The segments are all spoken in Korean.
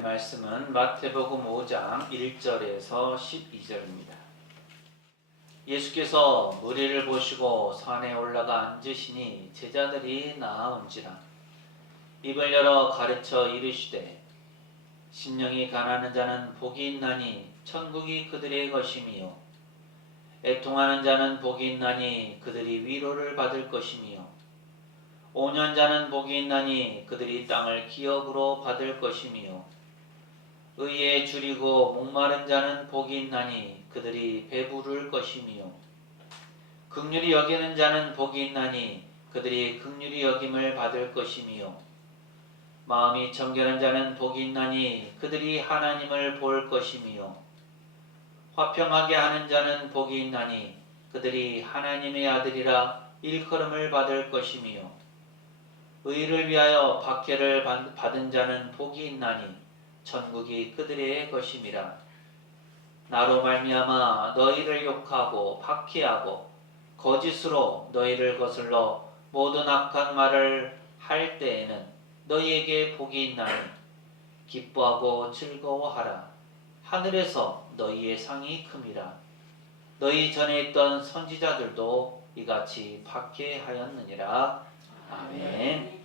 하나님의 말씀은 마태복음 5장 1절에서 12절입니다. 예수께서 무리를 보시고 산에 올라가 앉으시니 제자들이 나아온지라. 입을 열어 가르쳐 이르시되 심령이 가난한 자는 복이 있나니 천국이 그들의 것이미요 애통하는 자는 복이 있나니 그들이 위로를 받을 것이미요 온유한 복이 있나니 그들이 땅을 기업으로 받을 것이미요 의에 줄이고 목마른 자는 복이 있나니 그들이 배부를 것이미요 긍휼히 여기는 자는 복이 있나니 그들이 긍휼히 여김을 받을 것이미요 마음이 정결한 자는 복이 있나니 그들이 하나님을 볼 것이미요 화평하게 하는 자는 복이 있나니 그들이 하나님의 아들이라 일컬음을 받을 것이미요 의를 위하여 박해를 받은 자는 복이 있나니 천국이 그들의 것임이라. 나로 말미암아 너희를 욕하고 박해하고 거짓으로 너희를 거슬러 모든 악한 말을 할 때에는 너희에게 복이 있나니 기뻐하고 즐거워하라. 하늘에서 너희의 상이 큼이라. 너희 전에 있던 선지자들도 이같이 박해하였느니라. 아멘.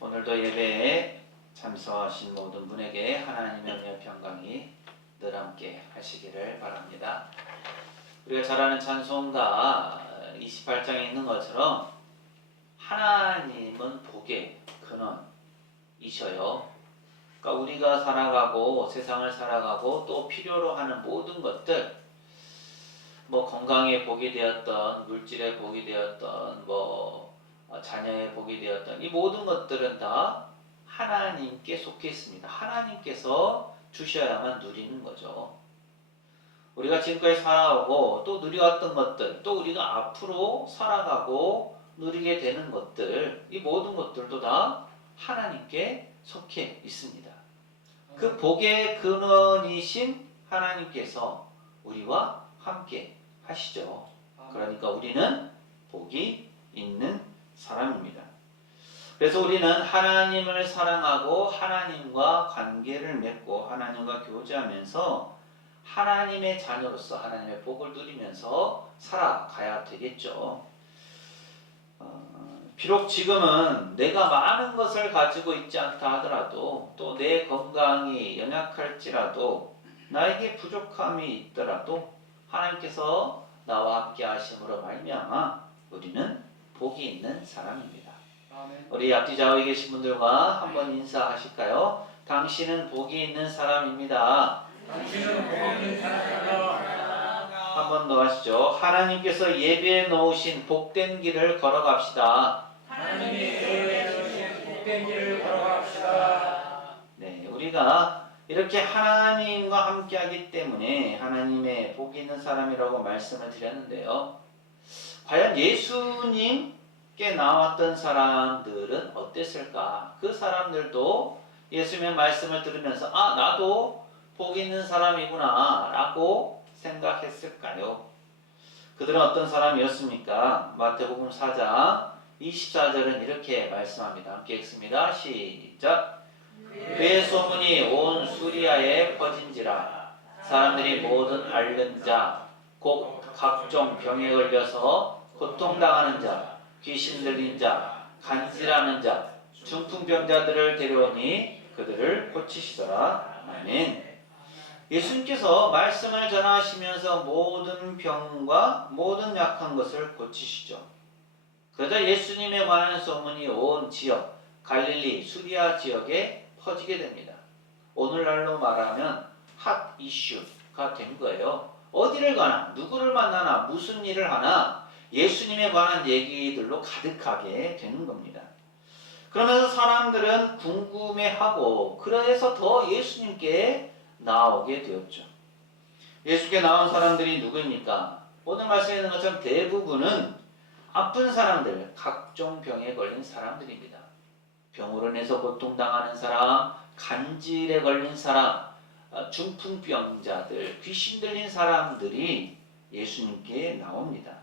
오늘도 예배에 참석하신 모든 분에게 하나님의 은혜와 평강이 늘 함께 하시기를 바랍니다. 우리가 잘 아는 찬송가 28장에 있는 것처럼 하나님은 복의 근원이셔요. 그러니까 우리가 살아가고 세상을 살아가고 또 필요로 하는 모든 것들, 건강의 복이 되었던, 물질의 복이 되었던, 자녀의 복이 되었던, 이 모든 것들은 다 하나님께 속해 있습니다. 하나님께서 주셔야만 누리는 거죠. 우리가 지금까지 살아오고 또 누려왔던 것들, 또 우리가 앞으로 살아가고 누리게 되는 것들, 이 모든 것들도 다 하나님께 속해 있습니다. 그 복의 근원이신 하나님께서 우리와 함께 하시죠. 그러니까 우리는 복이 있는 사람입니다. 그래서 우리는 하나님을 사랑하고 하나님과 관계를 맺고 하나님과 교제하면서 하나님의 자녀로서 하나님의 복을 누리면서 살아가야 되겠죠. 비록 지금은 내가 많은 것을 가지고 있지 않다 하더라도 또 내 건강이 연약할지라도 나에게 부족함이 있더라도 하나님께서 나와 함께 하심으로 말미암아 우리는 복이 있는 사람입니다. 아멘. 우리 앞뒤 좌우에 계신 분들과 한번 인사하실까요? 당신은 복이 있는 사람입니다. 당신은 복이 있는 사람이다. 한 번 더 하시죠. 하나님께서 예배해 놓으신 복된 길을 걸어갑시다. 하나님이 예배해 주신 복된 길을 걸어갑시다. 네, 우리가 이렇게 하나님과 함께하기 때문에 하나님의 복이 있는 사람이라고 말씀을 드렸는데요. 과연 예수님께 나왔던 사람들은 어땠을까? 그 사람들도 예수님의 말씀을 들으면서 나도 복이 있는 사람이구나 라고 생각했을까요? 그들은 어떤 사람이었습니까? 마태복음 4장 24절은 이렇게 말씀합니다. 함께 읽습니다. 시작! 그의 소문이 온 수리아에 퍼진지라. 사람들이 모든 앓는 자, 곧 각종 병에 걸려서 고통당하는 자, 귀신 들린 자, 간질하는 자, 중풍병자들을 데려오니 그들을 고치시더라. 아멘. 예수님께서 말씀을 전하시면서 모든 병과 모든 약한 것을 고치시죠. 그러자 예수님에 관한 소문이 온 지역, 갈릴리, 수리아 지역에 퍼지게 됩니다. 오늘날로 말하면 핫 이슈가 된 거예요. 어디를 가나, 누구를 만나나, 무슨 일을 하나 예수님에 관한 얘기들로 가득하게 되는 겁니다. 그러면서 사람들은 궁금해하고 그래서 더 예수님께 나오게 되었죠. 예수께 나온 사람들이 누구입니까? 오늘 말씀에 있는 것처럼 대부분은 아픈 사람들, 각종 병에 걸린 사람들입니다. 병으로 인해서 고통당하는 사람, 간질에 걸린 사람, 중풍병자들, 귀신 들린 사람들이 예수님께 나옵니다.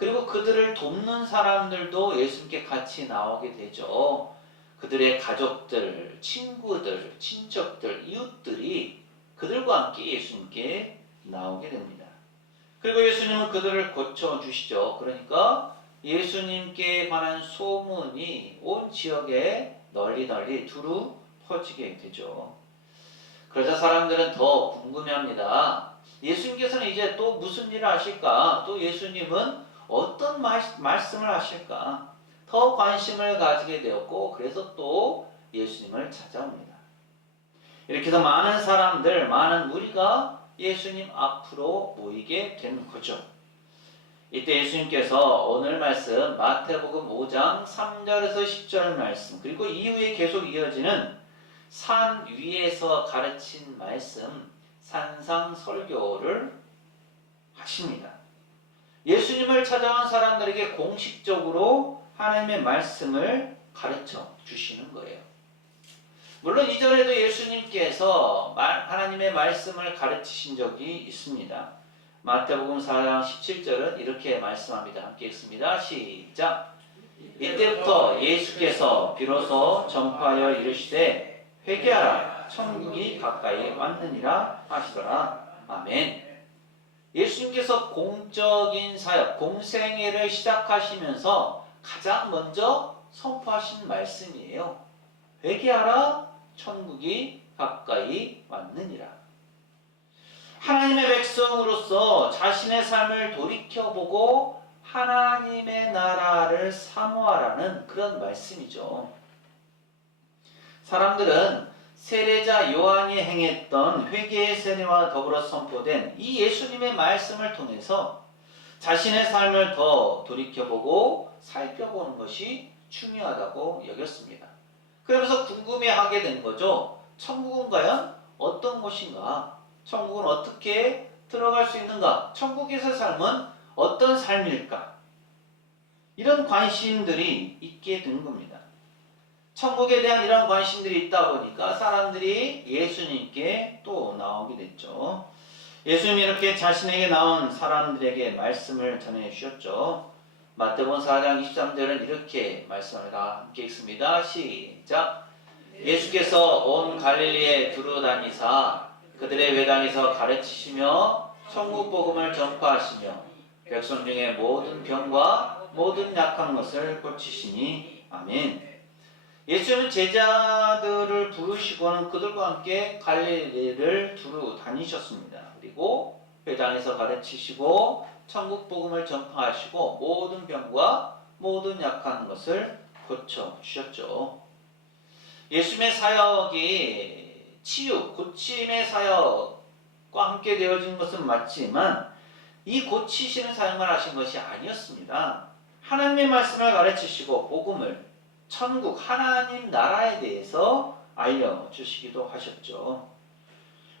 그리고 그들을 돕는 사람들도 예수님께 같이 나오게 되죠. 그들의 가족들, 친구들, 친척들, 이웃들이 그들과 함께 예수님께 나오게 됩니다. 그리고 예수님은 그들을 고쳐주시죠. 그러니까 예수님께 관한 소문이 온 지역에 널리 두루 퍼지게 되죠. 그러자 사람들은 더 궁금해합니다. 예수님께서는 이제 또 무슨 일을 하실까? 또 예수님은 어떤 말씀을 하실까? 더 관심을 가지게 되었고 그래서 또 예수님을 찾아옵니다. 이렇게 해서 많은 사람들, 많은 무리가 예수님 앞으로 모이게 되는 거죠. 이때 예수님께서 오늘 말씀 마태복음 5장 3절에서 10절 말씀 그리고 이후에 계속 이어지는 산 위에서 가르친 말씀 산상설교를 하십니다. 예수님을 찾아온 사람들에게 공식적으로 하나님의 말씀을 가르쳐 주시는 거예요. 물론 이전에도 예수님께서 하나님의 말씀을 가르치신 적이 있습니다. 마태복음 4장 17절은 이렇게 말씀합니다. 함께 읽습니다. 시작! 이때부터 예수께서 비로소 전파하여 이르시되 회개하라 천국이 가까이 왔느니라 하시더라. 아멘. 예수님께서 공적인 사역, 공생애를 시작하시면서 가장 먼저 선포하신 말씀이에요. 회개하라 천국이 가까이 왔느니라. 하나님의 백성으로서 자신의 삶을 돌이켜보고 하나님의 나라를 사모하라는 그런 말씀이죠. 사람들은 세례자 요한이 행했던 회개의 세례와 더불어 선포된 이 예수님의 말씀을 통해서 자신의 삶을 더 돌이켜보고 살펴보는 것이 중요하다고 여겼습니다. 그러면서 궁금해하게 된 거죠. 천국은 과연 어떤 곳인가? 천국은 어떻게 들어갈 수 있는가? 천국에서 삶은 어떤 삶일까? 이런 관심들이 있게 된 겁니다. 천국에 대한 이런 관심들이 있다 보니까 사람들이 예수님께 또 나오게 됐죠. 예수님이 이렇게 자신에게 나온 사람들에게 말씀을 전해 주셨죠. 마태복음 4장 23절은 이렇게 말씀합니다. 함께 읽습니다. 시작! 예수께서 온 갈릴리에 두루 다니사 그들의 회당에서 가르치시며 천국 복음을 전파하시며 백성 중에 모든 병과 모든 약한 것을 고치시니 아멘. 예수님은 제자들을 부르시고는 그들과 함께 갈릴리를 두루 다니셨습니다. 그리고 회당에서 가르치시고 천국 복음을 전파하시고 모든 병과 모든 약한 것을 고쳐 주셨죠. 예수님의 사역이 치유, 고침의 사역과 함께 되어진 것은 맞지만 이 고치시는 사역만 하신 것이 아니었습니다. 하나님의 말씀을 가르치시고 복음을 천국 하나님 나라에 대해서 알려주시기도 하셨죠.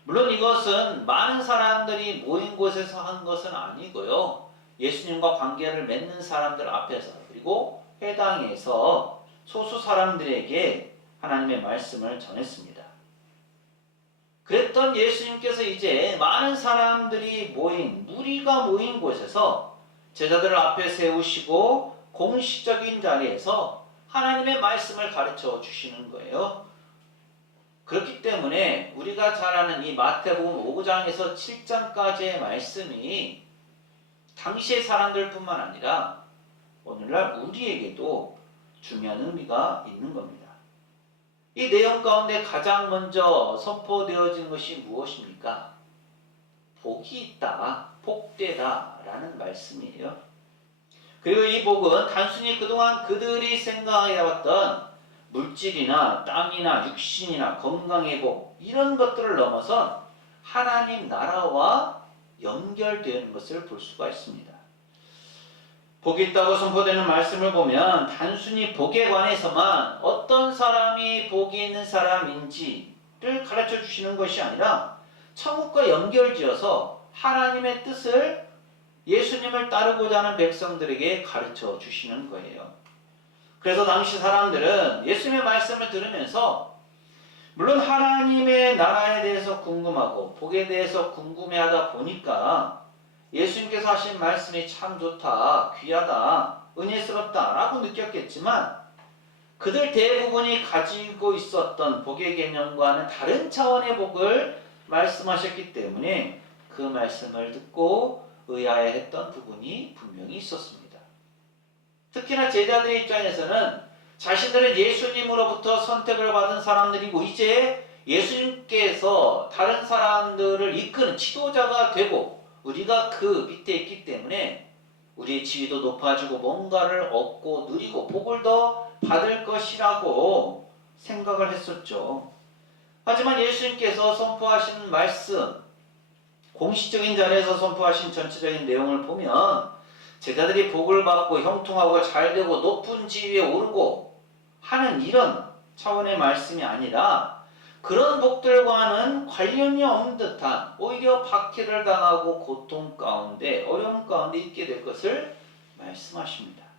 물론 이것은 많은 사람들이 모인 곳에서 한 것은 아니고요. 예수님과 관계를 맺는 사람들 앞에서 그리고 회당에서 소수 사람들에게 하나님의 말씀을 전했습니다. 그랬던 예수님께서 이제 많은 사람들이 모인, 무리가 모인 곳에서 제자들을 앞에 세우시고 공식적인 자리에서 하나님의 말씀을 가르쳐 주시는 거예요. 그렇기 때문에 우리가 잘 아는 이 마태복음 5장에서 7장까지의 말씀이 당시의 사람들뿐만 아니라 오늘날 우리에게도 중요한 의미가 있는 겁니다. 이 내용 가운데 가장 먼저 선포되어진 것이 무엇입니까? 복이 있다, 복되다 라는 말씀이에요. 그리고 이 복은 단순히 그동안 그들이 생각해왔던 물질이나 땅이나 육신이나 건강의 복 이런 것들을 넘어선 하나님 나라와 연결되는 것을 볼 수가 있습니다. 복이 있다고 선포되는 말씀을 보면 단순히 복에 관해서만 어떤 사람이 복이 있는 사람인지를 가르쳐 주시는 것이 아니라 천국과 연결지어서 하나님의 뜻을 예수님을 따르고자 하는 백성들에게 가르쳐 주시는 거예요. 그래서 당시 사람들은 예수님의 말씀을 들으면서 물론 하나님의 나라에 대해서 궁금하고 복에 대해서 궁금해하다 보니까 예수님께서 하신 말씀이 참 좋다, 귀하다, 은혜스럽다 라고 느꼈겠지만 그들 대부분이 가지고 있었던 복의 개념과는 다른 차원의 복을 말씀하셨기 때문에 그 말씀을 듣고 의아해했던 부분이 분명히 있었습니다. 특히나 제자들의 입장에서는 자신들은 예수님으로부터 선택을 받은 사람들이고 이제 예수님께서 다른 사람들을 이끄는 지도자가 되고 우리가 그 밑에 있기 때문에 우리의 지위도 높아지고 뭔가를 얻고 누리고 복을 더 받을 것이라고 생각을 했었죠. 하지만 예수님께서 선포하신 말씀, 공식적인 자리에서 선포하신 전체적인 내용을 보면 제자들이 복을 받고 형통하고 잘되고 높은 지위에 오르고 하는 이런 차원의 말씀이 아니라 그런 복들과는 관련이 없는 듯한 오히려 박해를 당하고 고통 가운데 어려움 가운데 있게 될 것을 말씀하십니다.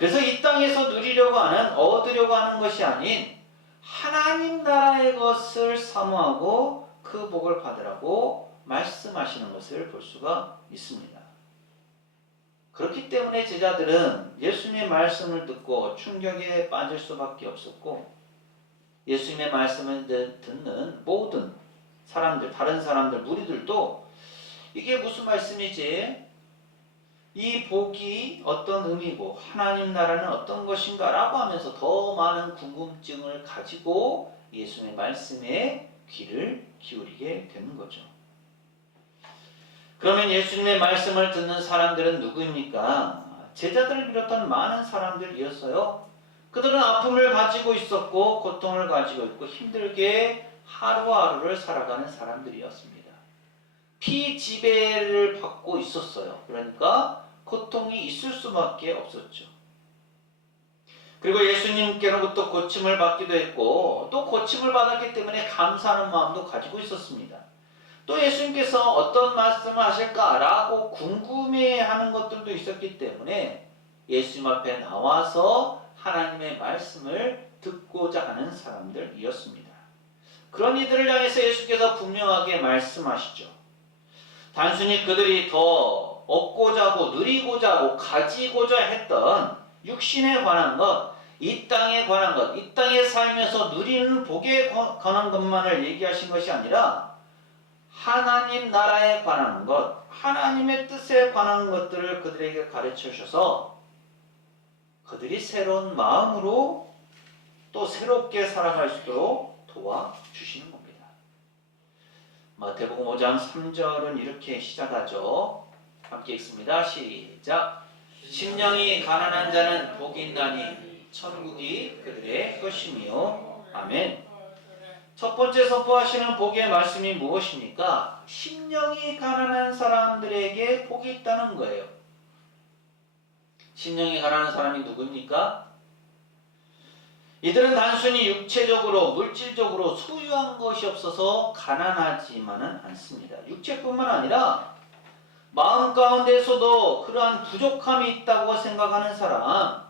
그래서 이 땅에서 누리려고 하는 얻으려고 하는 것이 아닌 하나님 나라의 것을 사모하고 그 복을 받으라고 말씀하시는 것을 볼 수가 있습니다. 그렇기 때문에 제자들은 예수님의 말씀을 듣고 충격에 빠질 수밖에 없었고 예수님의 말씀을 듣는 모든 사람들, 다른 사람들, 무리들도 이게 무슨 말씀이지? 이 복이 어떤 의미고 하나님 나라는 어떤 것인가 라고 하면서 더 많은 궁금증을 가지고 예수님의 말씀에 귀를 기울이게 되는 거죠. 그러면 예수님의 말씀을 듣는 사람들은 누구입니까? 제자들을 비롯한 많은 사람들이었어요. 그들은 아픔을 가지고 있었고 고통을 가지고 있고 힘들게 하루하루를 살아가는 사람들이었습니다. 피지배를 받고 있었어요. 그러니까 고통이 있을 수밖에 없었죠. 그리고 예수님께로부터 고침을 받기도 했고 또 고침을 받았기 때문에 감사하는 마음도 가지고 있었습니다. 또 예수님께서 어떤 말씀을 하실까라고 궁금해하는 것들도 있었기 때문에 예수님 앞에 나와서 하나님의 말씀을 듣고자 하는 사람들이었습니다. 그런 이들을 향해서 예수께서 분명하게 말씀하시죠. 단순히 그들이 더 얻고자 하고 누리고자 하고 가지고자 했던 육신에 관한 것, 이 땅에 관한 것, 이 땅에 살면서 누리는 복에 관한 것만을 얘기하신 것이 아니라 하나님 나라에 관한 것, 하나님의 뜻에 관한 것들을 그들에게 가르쳐 주셔서 그들이 새로운 마음으로 또 새롭게 살아갈 수 있도록 도와주시는 겁니다. 마태복음 5장 3절은 이렇게 시작하죠. 함께 읽습니다. 시작. 심령이 가난한 자는 복이 있나니 천국이 그들의 것이며. 아멘. 첫 번째 선포하시는 복의 말씀이 무엇입니까? 심령이 가난한 사람들에게 복이 있다는 거예요. 심령이 가난한 사람이 누구입니까? 이들은 단순히 육체적으로, 물질적으로 소유한 것이 없어서 가난하지만은 않습니다. 육체뿐만 아니라 마음 가운데서도 그러한 부족함이 있다고 생각하는 사람,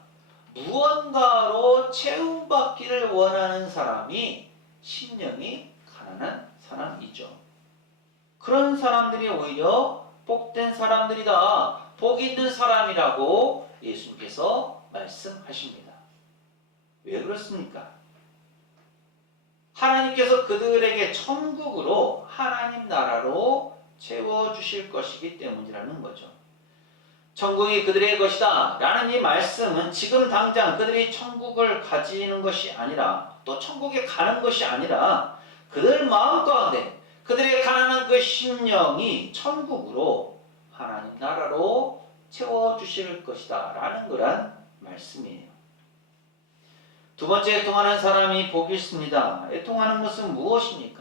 무언가로 채움받기를 원하는 사람이 심령이 가난한 사람이죠. 그런 사람들이 오히려 복된 사람들이다, 복 있는 사람이라고 예수님께서 말씀하십니다. 왜 그렇습니까? 하나님께서 그들에게 천국으로 하나님 나라로 채워주실 것이기 때문이라는 거죠. 천국이 그들의 것이다 라는 이 말씀은 지금 당장 그들이 천국을 가지는 것이 아니라 또 천국에 가는 것이 아니라 그들 마음 가운데 그들의 가난한 그 심령이 천국으로 하나님 나라로 채워주실 것이다 라는 거란 말씀이에요. 두 번째, 애통하는 사람이 복이 있습니다. 애통하는 것은 무엇입니까?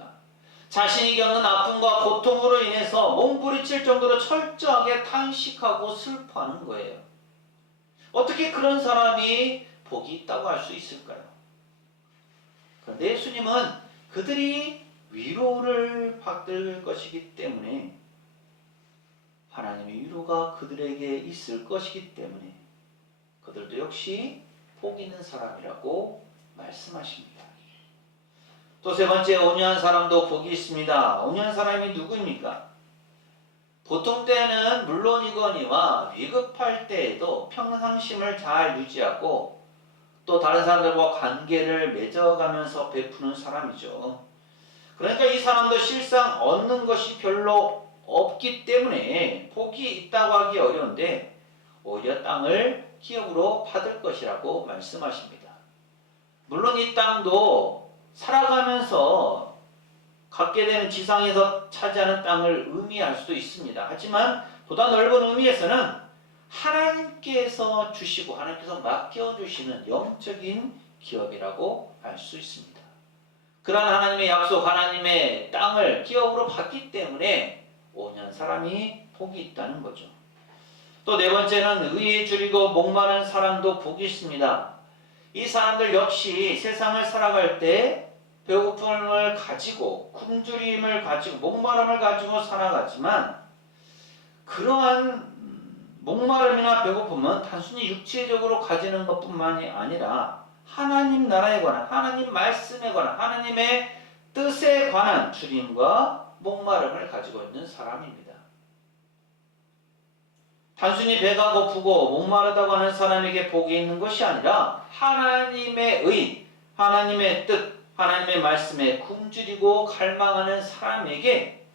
자신이 겪는 아픔과 고통으로 인해서 몸부리칠 정도로 철저하게 탄식하고 슬퍼하는 거예요. 어떻게 그런 사람이 복이 있다고 할 수 있을까요? 그런데 예수님은 그들이 위로를 받을 것이기 때문에, 하나님의 위로가 그들에게 있을 것이기 때문에 그들도 역시 복 있는 사람이라고 말씀하십니다. 또 세 번째, 온유한 사람도 복이 있습니다. 온유한 사람이 누구입니까? 보통 때는 물론이거니와 위급할 때에도 평상심을 잘 유지하고 또 다른 사람들과 관계를 맺어가면서 베푸는 사람이죠. 그러니까 이 사람도 실상 얻는 것이 별로 없기 때문에 복이 있다고 하기 어려운데 오히려 땅을 기업으로 받을 것이라고 말씀하십니다. 물론 이 땅도 살아가면서 갖게 되는 지상에서 차지하는 땅을 의미할 수도 있습니다. 하지만 보다 넓은 의미에서는 하나님께서 주시고 하나님께서 맡겨주시는 영적인 기업이라고 알 수 있습니다. 그러한 하나님의 약속, 하나님의 땅을 기업으로 받기 때문에 온유한 사람이 복이 있다는 거죠. 또 네 번째는 의에 줄이고 목마른 사람도 복이 있습니다. 이 사람들 역시 세상을 살아갈 때 배고픔을 가지고 굶주림을 가지고 목마름을 가지고 살아가지만 그러한 목마름이나 배고픔은 단순히 육체적으로 가지는 것뿐만이 아니라 하나님 나라에 관한, 하나님 말씀에 관한, 하나님의 뜻에 관한 줄임과 목마름을 가지고 있는 사람입니다. 단순히 배가 고프고 목마르다고 하는 사람에게 복이 있는 것이 아니라 하나님의 의, 하나님의 뜻, 하나님의 말씀에 굶주리고 갈망하는 사람에게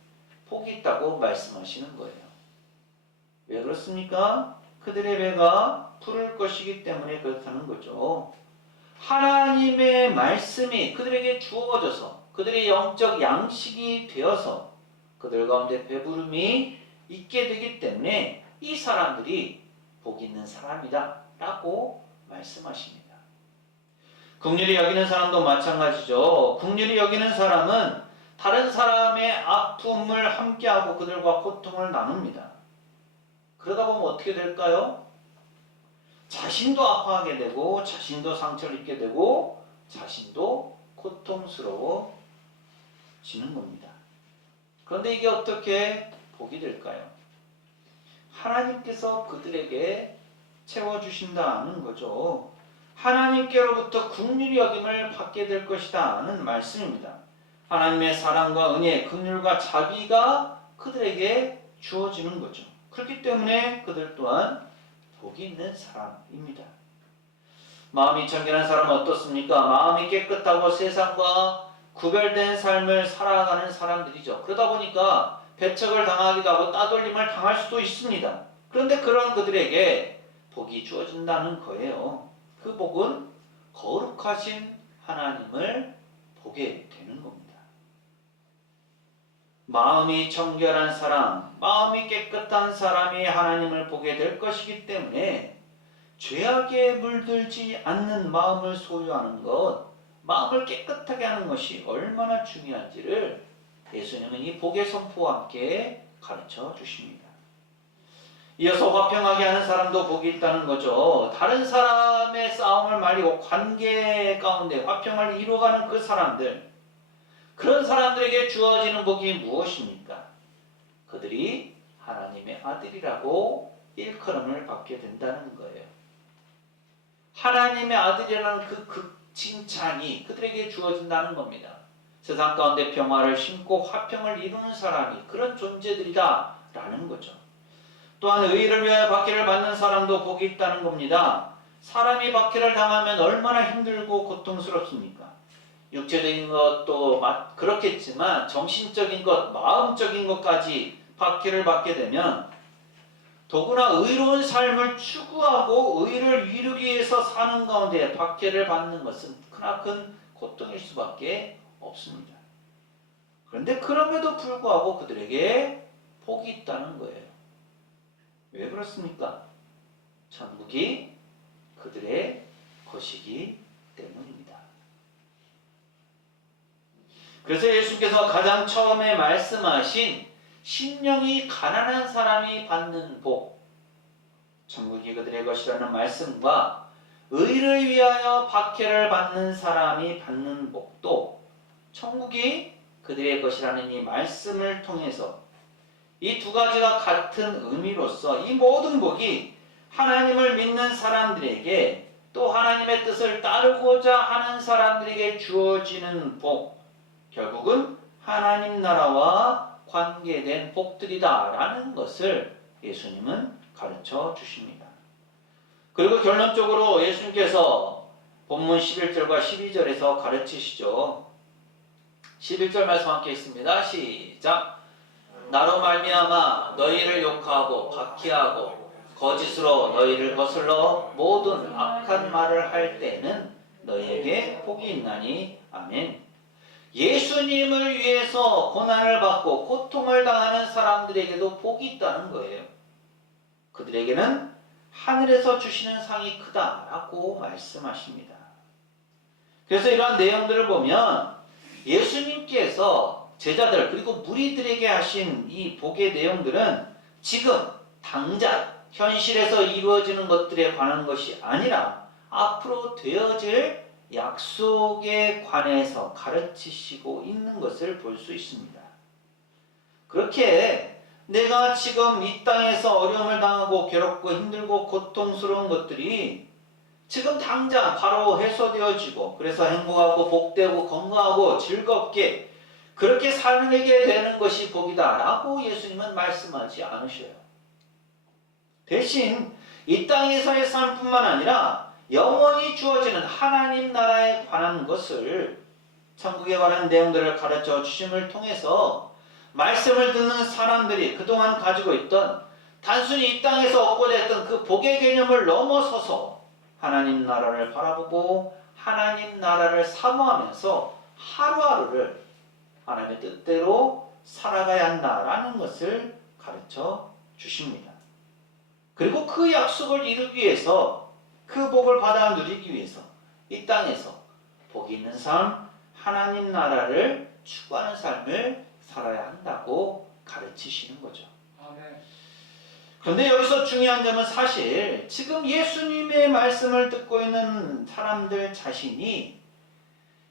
복이 있다고 말씀하시는 거예요. 왜 그렇습니까? 그들의 배가 부를 것이기 때문에 그렇다는 거죠. 하나님의 말씀이 그들에게 주어져서 그들의 영적 양식이 되어서 그들 가운데 배부름이 있게 되기 때문에 이 사람들이 복 있는 사람이다 라고 말씀하십니다. 긍휼히 여기는 사람도 마찬가지죠. 긍휼히 여기는 사람은 다른 사람의 아픔을 함께하고 그들과 고통을 나눕니다. 그러다 보면 어떻게 될까요? 자신도 아파하게 되고 자신도 상처를 입게 되고 자신도 고통스러워지는 겁니다. 그런데 이게 어떻게 복이 될까요? 하나님께서 그들에게 채워주신다는 거죠. 하나님께로부터 긍휼히 여김을 받게 될 것이다 는 말씀입니다. 하나님의 사랑과 은혜, 긍휼과 자비가 그들에게 주어지는 거죠. 그렇기 때문에 그들 또한 복이 있는 사람입니다. 마음이 청결한 사람은 어떻습니까? 마음이 깨끗하고 세상과 구별된 삶을 살아가는 사람들이죠. 그러다 보니까 배척을 당하기도 하고 따돌림을 당할 수도 있습니다. 그런데 그런 그들에게 복이 주어진다는 거예요. 그 복은 거룩하신 하나님을 보게 되는 겁니다. 마음이 청결한 사람, 마음이 깨끗한 사람이 하나님을 보게 될 것이기 때문에 죄악에 물들지 않는 마음을 소유하는 것, 마음을 깨끗하게 하는 것이 얼마나 중요한지를 예수님은 이 복의 선포와 함께 가르쳐 주십니다. 이어서 화평하게 하는 사람도 복이 있다는 거죠. 다른 사람의 싸움을 말리고 관계 가운데 화평을 이루어가는 그 사람들, 그런 사람들에게 주어지는 복이 무엇입니까? 그들이 하나님의 아들이라고 일컬음을 받게 된다는 거예요. 하나님의 아들이라는 그 칭찬이 그들에게 주어진다는 겁니다. 세상 가운데 평화를 심고 화평을 이루는 사람이 그런 존재들이다 라는 거죠. 또한 의를 위하여 박해를 받는 사람도 복이 있다는 겁니다. 사람이 박해를 당하면 얼마나 힘들고 고통스럽습니까? 육체적인 것도 그렇겠지만 정신적인 것, 마음적인 것까지 박해를 받게 되면 더구나 의로운 삶을 추구하고 의를 이루기 위해서 사는 가운데 박해를 받는 것은 크나큰 고통일 수밖에 없습니다. 그런데 그럼에도 불구하고 그들에게 복이 있다는 거예요. 왜 그렇습니까? 천국이 그들의 것이기 때문입니다. 그래서 예수께서 가장 처음에 말씀하신 심령이 가난한 사람이 받는 복, 천국이 그들의 것이라는 말씀과 의를 위하여 박해를 받는 사람이 받는 복도 천국이 그들의 것이라는 이 말씀을 통해서 이 두 가지가 같은 의미로서 이 모든 복이 하나님을 믿는 사람들에게 또 하나님의 뜻을 따르고자 하는 사람들에게 주어지는 복, 결국은 하나님 나라와 관계된 복들이다 라는 것을 예수님은 가르쳐 주십니다. 그리고 결론적으로 예수님께서 본문 11절과 12절에서 가르치시죠. 11절 말씀 함께 있습니다. 시작. 나로 말미암아 너희를 욕하고 박해하고 거짓으로 너희를 거슬러 모든 악한 말을 할 때는 너희에게 복이 있나니. 아멘. 예수님을 위해서 고난을 받고 고통을 당하는 사람들에게도 복이 있다는 거예요. 그들에게는 하늘에서 주시는 상이 크다라고 말씀하십니다. 그래서 이러한 내용들을 보면 예수님께서 제자들 그리고 무리들에게 하신 이 복의 내용들은 지금 당장 현실에서 이루어지는 것들에 관한 것이 아니라 앞으로 되어질 약속에 관해서 가르치시고 있는 것을 볼 수 있습니다. 그렇게 내가 지금 이 땅에서 어려움을 당하고 괴롭고 힘들고 고통스러운 것들이 지금 당장 바로 해소되어지고 그래서 행복하고 복되고 건강하고 즐겁게 그렇게 살게 되는 것이 복이다 라고 예수님은 말씀하지 않으셔요. 대신 이 땅에서의 삶뿐만 아니라 영원히 주어지는 하나님 나라에 관한 것을 천국에 관한 내용들을 가르쳐 주심을 통해서 말씀을 듣는 사람들이 그동안 가지고 있던 단순히 이 땅에서 얻고자 했던 그 복의 개념을 넘어서서 하나님 나라를 바라보고 하나님 나라를 사모하면서 하루하루를 하나님의 뜻대로 살아가야 한다라는 것을 가르쳐 주십니다. 그리고 그 약속을 이루기 위해서 그 복을 받아 누리기 위해서 이 땅에서 복이 있는 삶, 하나님 나라를 추구하는 삶을 살아야 한다고 가르치시는 거죠. 아멘. 그런데 여기서 중요한 점은 사실 지금 예수님의 말씀을 듣고 있는 사람들 자신이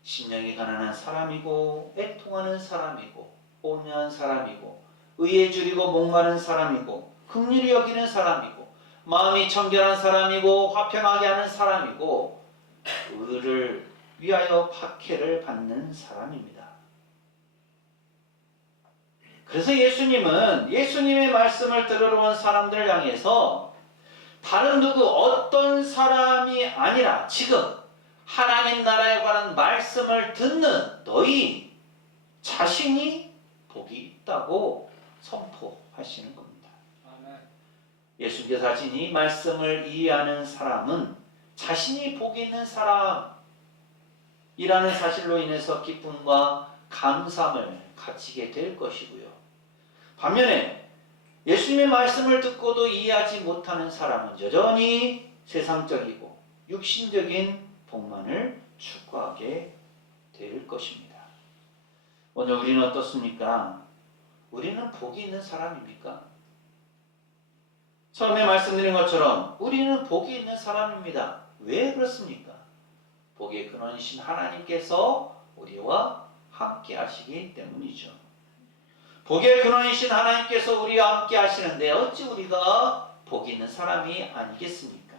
심령이 가난한 사람이고 애통하는 사람이고 온유한 사람이고 의에 줄이고 목마른 사람이고 긍휼히 여기는 사람이고 마음이 청결한 사람이고 화평하게 하는 사람이고 의를 위하여 박해를 받는 사람입니다. 그래서 예수님은 예수님의 말씀을 들으러 온 사람들을 향해서 다른 누구 어떤 사람이 아니라 지금 하나님 나라에 관한 말씀을 듣는 너희 자신이 복이 있다고 선포하시는 겁니다. 아멘. 예수님께서 하신 이 말씀을 이해하는 사람은 자신이 복이 있는 사람이라는 사실로 인해서 기쁨과 감사함을 가지게 될 것이고요. 반면에 예수님의 말씀을 듣고도 이해하지 못하는 사람은 여전히 세상적이고 육신적인 복만을 추구하게 될 것입니다. 오늘 우리는 어떻습니까? 우리는 복이 있는 사람입니까? 처음에 말씀드린 것처럼 우리는 복이 있는 사람입니다. 왜 그렇습니까? 복의 근원이신 하나님께서 우리와 함께 하시기 때문이죠. 복의 근원이신 하나님께서 우리와 함께 하시는데 어찌 우리가 복이 있는 사람이 아니겠습니까?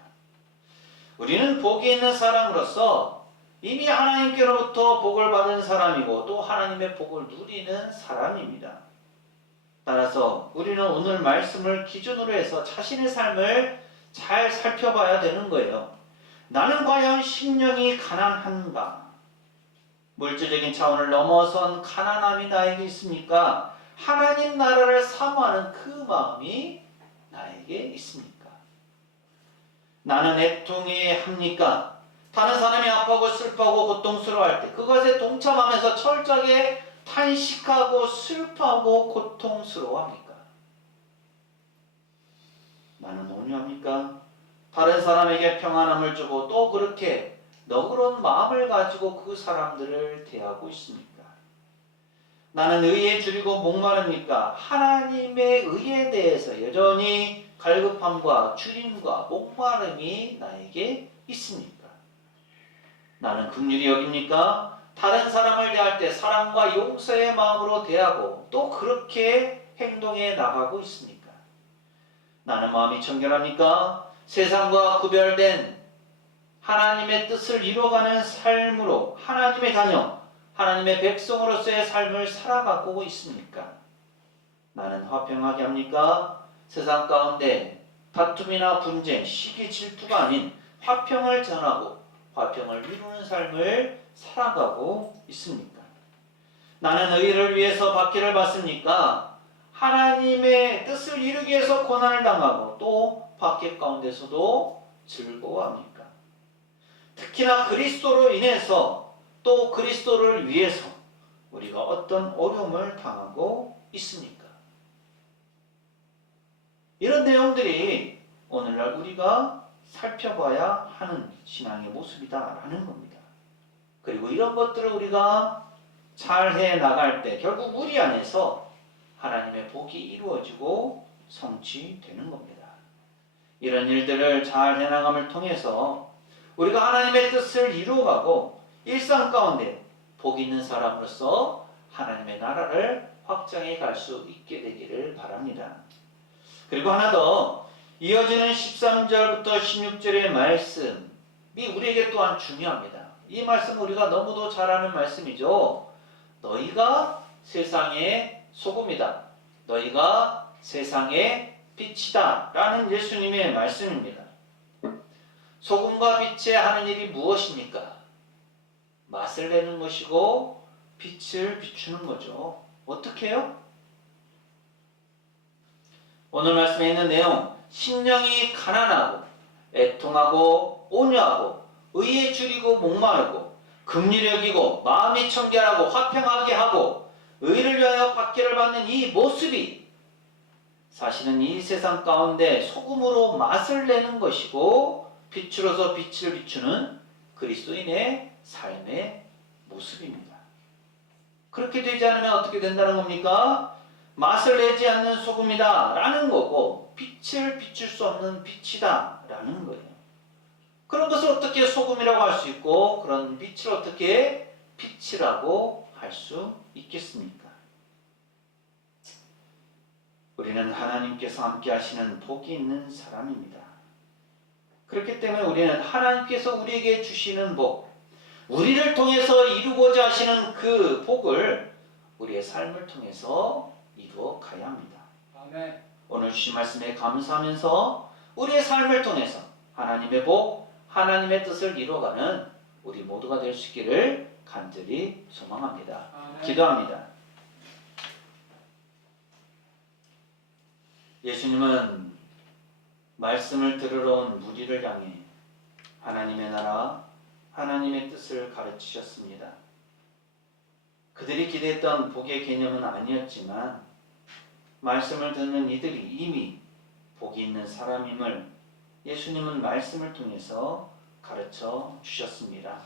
우리는 복이 있는 사람으로서 이미 하나님께로부터 복을 받은 사람이고 또 하나님의 복을 누리는 사람입니다. 따라서 우리는 오늘 말씀을 기준으로 해서 자신의 삶을 잘 살펴봐야 되는 거예요. 나는 과연 심령이 가난한가? 물질적인 차원을 넘어선 가난함이 나에게 있습니까? 하나님 나라를 사모하는 그 마음이 나에게 있습니까? 나는 애통해 합니까? 다른 사람이 아파하고 슬퍼하고 고통스러워할 때 그것에 동참하면서 철저하게 탄식하고 슬퍼하고 고통스러워합니까? 나는 온유합니까? 다른 사람에게 평안함을 주고 또 그렇게 너그러운 마음을 가지고 그 사람들을 대하고 있습니까? 나는 의에 줄이고 목마릅니까? 하나님의 의에 대해서 여전히 갈급함과 줄임과 목마름이 나에게 있습니까? 나는 긍휼히 여깁니까? 다른 사람을 대할 때 사랑과 용서의 마음으로 대하고 또 그렇게 행동해 나가고 있습니까? 나는 마음이 청결합니까? 세상과 구별된 하나님의 뜻을 이루어가는 삶으로 하나님의 자녀, 하나님의 백성으로서의 삶을 살아가고 있습니까? 나는 화평하게 합니까? 세상 가운데 다툼이나 분쟁, 시기 질투가 아닌 화평을 전하고 화평을 이루는 삶을 살아가고 있습니까? 나는 의를 위해서 박해를 받습니까? 하나님의 뜻을 이루기 위해서 고난을 당하고 또 박해 가운데서도 즐거워합니까? 특히나 그리스도로 인해서 또 그리스도를 위해서 우리가 어떤 어려움을 당하고 있습니까? 이런 내용들이 오늘날 우리가 살펴봐야 하는 신앙의 모습이다라는 겁니다. 그리고 이런 것들을 우리가 잘 해 나갈 때 결국 우리 안에서 하나님의 복이 이루어지고 성취되는 겁니다. 이런 일들을 잘 해나감을 통해서 우리가 하나님의 뜻을 이루어가고 일상 가운데 복 있는 사람으로서 하나님의 나라를 확장해 갈 수 있게 되기를 바랍니다. 그리고 하나 더 이어지는 13절부터 16절의 말씀이 우리에게 또한 중요합니다. 이 말씀 우리가 너무도 잘 아는 말씀이죠. 너희가 세상의 소금이다. 너희가 세상의 빛이다. 라는 예수님의 말씀입니다. 소금과 빛에 하는 일이 무엇입니까? 맛을 내는 것이고 빛을 비추는 거죠. 어떻게 해요? 오늘 말씀에 있는 내용, 심령이 가난하고 애통하고 온유하고 의에 줄이고 목마르고 긍휼히 여기고 마음이 청결하고 화평하게 하고 의를 위하여 박해를 받는 이 모습이 사실은 이 세상 가운데 소금으로 맛을 내는 것이고 빛으로서 빛을 비추는 그리스도인의 삶의 모습입니다. 그렇게 되지 않으면 어떻게 된다는 겁니까? 맛을 내지 않는 소금이다 라는 거고 빛을 비출 수 없는 빛이다 라는 거예요. 그런 것을 어떻게 소금이라고 할 수 있고 그런 빛을 어떻게 빛이라고 할 수 있겠습니까? 우리는 하나님께서 함께 하시는 복이 있는 사람입니다. 그렇기 때문에 우리는 하나님께서 우리에게 주시는 복, 우리를 통해서 이루고자 하시는 그 복을 우리의 삶을 통해서 이루어 가야 합니다. 아멘. 오늘 주신 말씀에 감사하면서 우리의 삶을 통해서 하나님의 복, 하나님의 뜻을 이루어가는 우리 모두가 될 수 있기를 간절히 소망합니다. 아멘. 기도합니다. 예수님은 말씀을 들으러 온 무리를 향해 하나님의 나라, 하나님의 뜻을 가르치셨습니다. 그들이 기대했던 복의 개념은 아니었지만 말씀을 듣는 이들이 이미 복이 있는 사람임을 예수님은 말씀을 통해서 가르쳐 주셨습니다.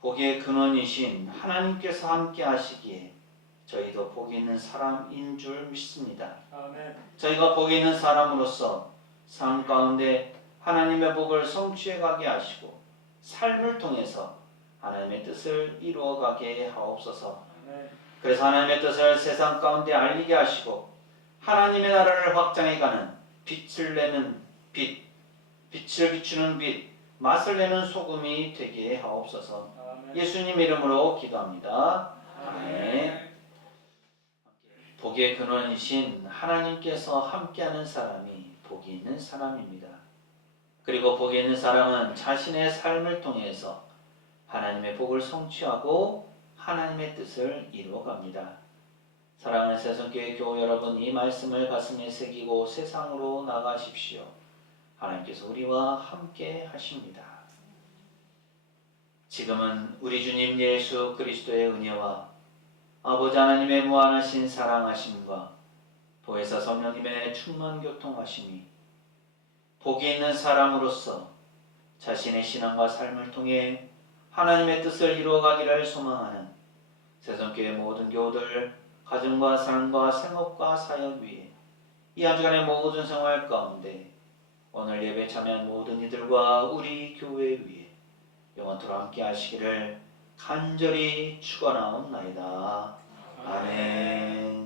복의 근원이신 하나님께서 함께 하시기에 저희도 복이 있는 사람인 줄 믿습니다. 아멘. 저희가 복이 있는 사람으로서 삶 가운데 하나님의 복을 성취해 가게 하시고 삶을 통해서 하나님의 뜻을 이루어 가게 하옵소서. 아멘. 그래서 하나님의 뜻을 세상 가운데 알리게 하시고 하나님의 나라를 확장해 가는 빛을 내는 빛, 빛을 비추는 빛, 맛을 내는 소금이 되게 하옵소서. 아멘. 예수님 이름으로 기도합니다. 아멘. 아멘. 복의 근원이신 하나님께서 함께하는 사람이 복이 있는 사람입니다. 그리고 복이 있는 사람은 자신의 삶을 통해서 하나님의 복을 성취하고 하나님의 뜻을 이루어갑니다. 사랑하는 새송교회 교우 여러분, 이 말씀을 가슴에 새기고 세상으로 나가십시오. 하나님께서 우리와 함께 하십니다. 지금은 우리 주님 예수 그리스도의 은혜와 아버지 하나님의 무한하신 사랑하심과 보혜사 성령님의 충만 교통하심이 복이 있는 사람으로서 자신의 신앙과 삶을 통해 하나님의 뜻을 이루어가기를 소망하는 새송교회 모든 교우들 가정과 삶과 생업과 사역 위에 이 한 주간의 모든 생활 가운데 오늘 예배 참여한 모든 이들과 우리 교회 위에 영원토록 함께 하시기를 간절히 축원하옵나이다. 아멘.